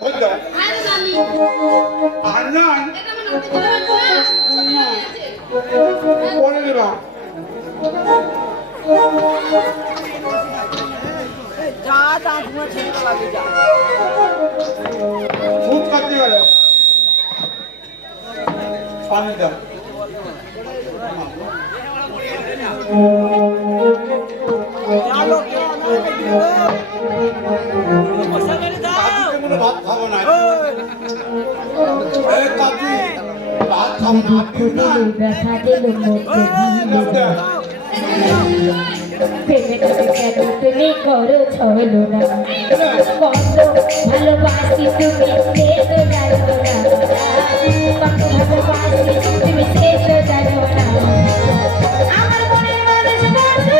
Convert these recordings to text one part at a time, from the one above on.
হইলো আর নাই বলে দিলাম যা যা তোমার ছেলেটা লাগে যা ভূত কাটতে গেল পানি দাও ভাত খাবো না ভাত খাবো না ব্যথা দিল তুমি করো ছলো না কত ভালোবাসি তুমি সে তো জানো না কত ভালোবাসি তুমি সে তো জানো না আমার মনের মানুষ বন্ধু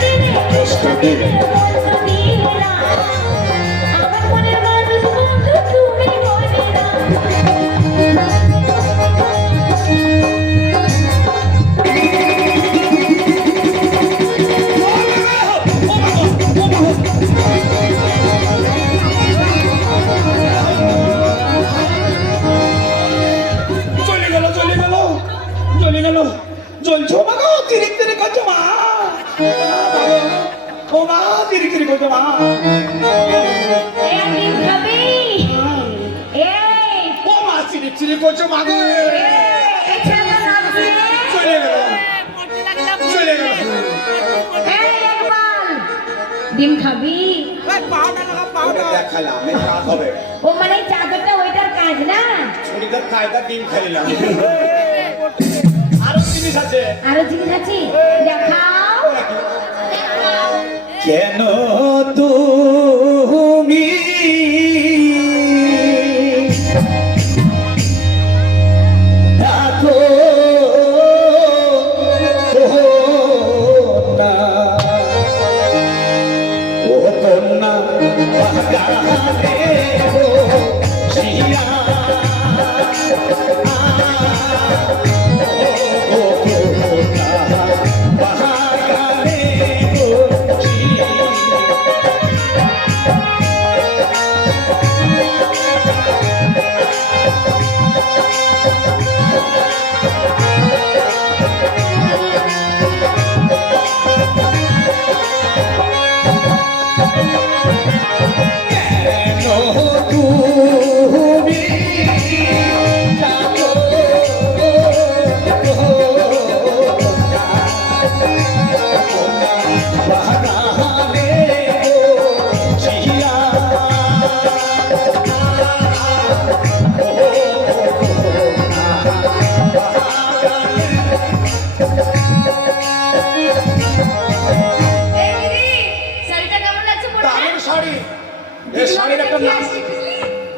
তুমি কৃষ্ণ দিলে বন্ধু দিলে না আমার মনের মানুষ বন্ধু তুমি বলে না চলছো মা গো তিরিক তিরিক করছো মা ও মা তিরিক তিরিক করছো মা ও মা তিরিক তিরিক করছো মা গো চলে গেল চলে গেল ডিম খাবি দেখালাম এই কাজ হবে ও মানে চাদরটা ওইটার কাজ না ছুরিটার কায়দা ডিম খাইলাম আরো জিনিস আছে দেখাও কেন তুমি ডাকো না ও কন্যা বাগানে গো শিয়া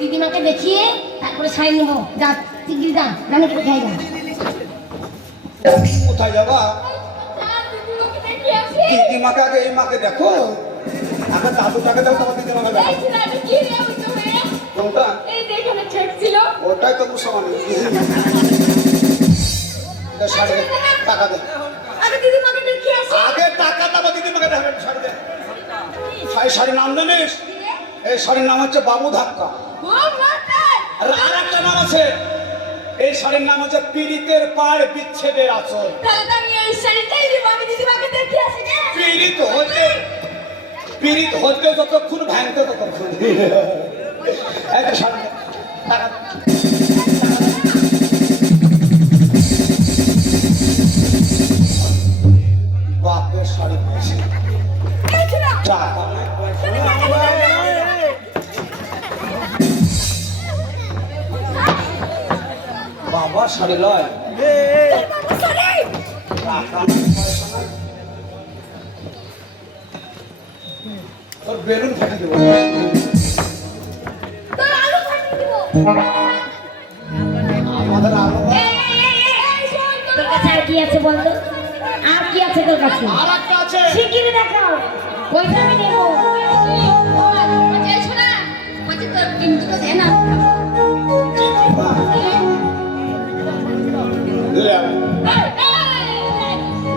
দিদিমাকে দেখিয়ে তারপরে শাড়ি নেবো যা শিগগিরি যা রান্না করে খাই কোথায় যাবা দিদিমাকে আগে এই মাকে দেখো আগে দাদুটাকে দেখো তোমার দিদিমাকে দেখো কোনটা ওটাই তো মুসলমান শাড়ি টাকা দে আগে টাকা দেবো দিদিমাকে দেখবেন শাড়ি দে শাড়ির নাম জানিস এই শাড়ির নাম হচ্ছে বাবু ধাক্কা আর একটা নাম আছে এই শাড়ির নাম হচ্ছে পীড়িতের পাড় বিচ্ছেদের আচর পীড়িত হতে যতক্ষণ ভাঙতে ততক্ষণ একটা শাড়ি টাকা বাপের শাড়ি পেয়েছে টাকা বাবা শাড়ি লয় তোর বেলুন ফাটি দেবো আমাদের আলো তোর কাছে আর কি আছে বলতো আর কি আছে তোর কাছে আর একটা আছে শিগগিরি দেখাও ওইটা আমি নেবো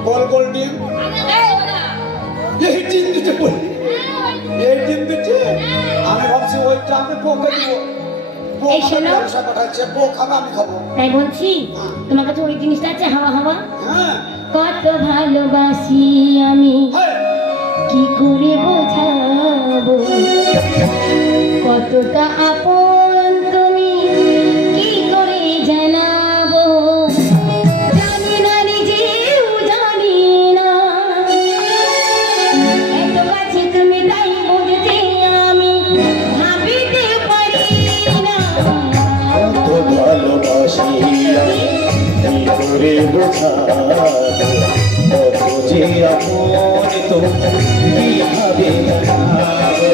গোল গোল ডিম এই ডিম দিচ্ছে বল এই ডিম দিচ্ছে আমি বউকে দিব বউ এই শোনো। ব্যবসা পাঠাচ্ছে বউ খাবে আমি খাবো তাই বলছি তোমার কাছে ওই জিনিসটা আছে হাওয়া হাওয়া হ্যাঁ কত ভালোবাসি আমি হ্যাঁ কি করে বোঝাবো কতটা আপন তুমি কি করে জানাবো জানি না নিজেও জানি না এত কাছে তুমি তাই বুঝতে আমি ভাবিতে পারি না কত ভালোবাসি আমি কি করে বোঝাবো কত যে আপন তো কিভাবে জানাবো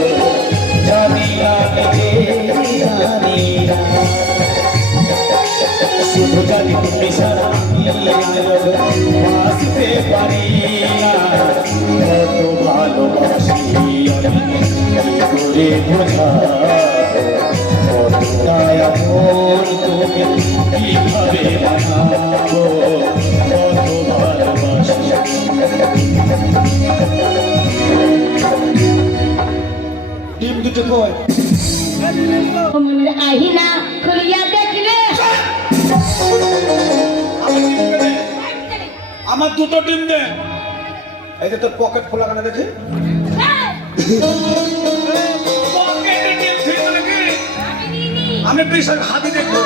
জানি না নিজে জানি না শুধু জানি তুমি সারা বাঁচতে পারি না কত ভালোবাসি আমি কি করে বোঝাবো কতটাই আপন তোকে কিভাবে বানাবো কত ভালোবাসি ডিম দুটো কই মনের আহিনা খুলিয়া দেখলে আমার দুটো ডিম দে এই যে তোর পকেট খোলা কেন দেখি পকেটে ডিম ফিরবে নাকি আমি বিশাল হাতি দেখবো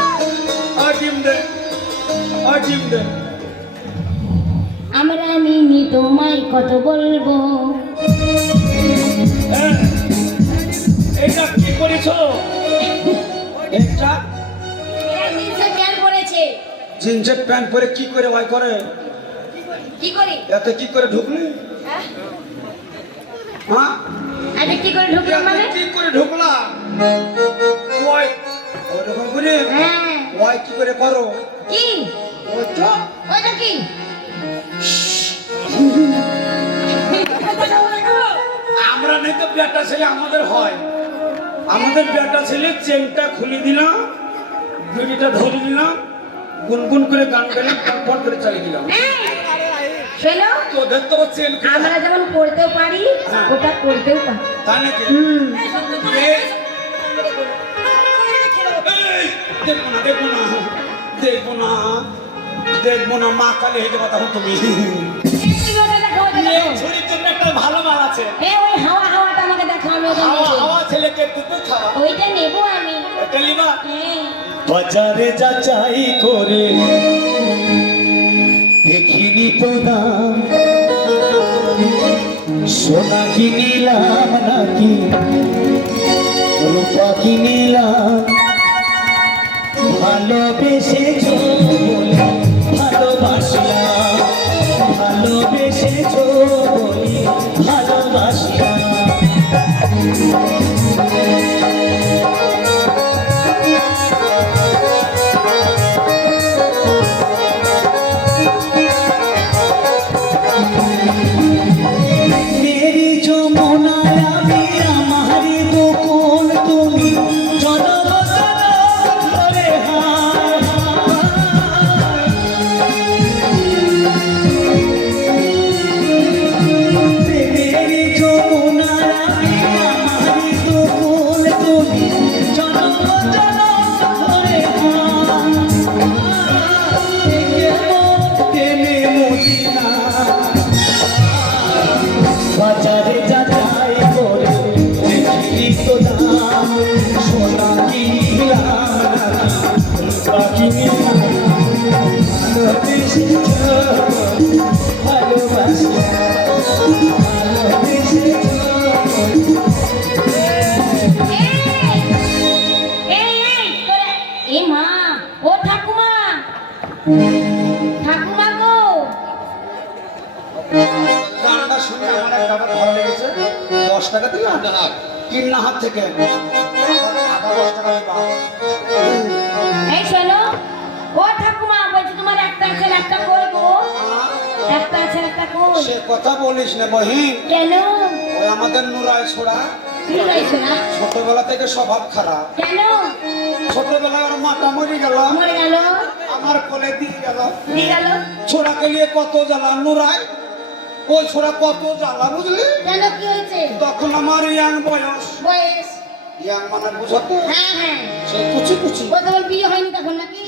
আর ডিম দে আর ডিম দে আমরা মিনি তোমায় কত বলবো হ্যাঁ। এটা কি করেছো এটা জিন্সের প্যান্ট পরে কি করে ওই করে কি করি এতে কি করে ঢুকলি হ্যাঁ আরে কি করে ঢুকলাম মানে এতে কি করে ঢুকলা ওই ওরকম করে হ্যাঁ ওই কি করে করো কি ওইটা ওইটা কি আমরা নেই তো বেটা ছেলে আমাদের হয় আমাদের বেটা ছেলে চেনটা খুলে দিলাম বিড়িটা ধরে দিলাম গুনগুন করে গান গাইলাম পট করে চালিয়ে দিলাম শোনো তোদের তো চেন আমরা যেমন পড়তেও পারি হ্যাঁ। ওটা করতেও পারি তাই নাকি হুম এই, দেখবো না দেখবো না দেখবো না দেখবো না মা কালে হয়ে যাবো তখন তুমি এই ছুরির জন্য একটা ভালো মাল আছে ওই হাওয়া হাওয়াটা আমাকে দেখো আমি ওটা হাওয়া নেবো। হাওয়া ছেলেকে দুটো খাওয়া ওইটা নেবো আমি এটা নিবা হ্যাঁ বাজারে যাচাই করে দেখিনি তো দাম সোনা কিনিলাম নাকি রূপা কিনিলাম ভালোবেসেছো বলে ভালোবাসলাম ভালোবেসেছো বলে ভালোবাসলাম मेरी जो मोनाया मेरा मारी तो कौन तुम्ही जनम जनम धरे मेरी जो मोनाया मेरा मारी तो कौन तुम्ही जनम जनम धरे বাজারে যাচাই করে দেখিনি তো দাম সোনা কিনলাম বাকি ভালোবাসি এই মা ও ঠাকুমা ঠাকুমা গো গানটা শুনে আমার একটা আবার ভালো লেগেছে 10 টাকা দিলাম কিন্না হাত থেকে আধা 10 টাকা দিবা এই শোনো ও ঠাকুমা বলছি তোমার একটা আছে একটা কই গো একটা আছে একটা কই সে কথা বলিস না বহিন কেন ওই আমাদের নুরাই ছোড়া কি হয়েছে না ছোটবেলা থেকে স্বভাব খারাপ কেন ছোটবেলায় ওর মাটা মরে গেল মরে গেল আমার কোলে দিয়ে গেল দিয়ে গেল ছোড়াকে নিয়ে কত জ্বালা নুরাই ওই ছোড়া কত জ্বালা বুঝলি কেন কি হয়েছে তখন আমার ইয়াং বয়স বয়স ইয়াং মানে বুঝো তো হ্যাঁ হ্যাঁ সে কুচি কুচি ও তোমার বিয়ে হয়নি তখন নাকি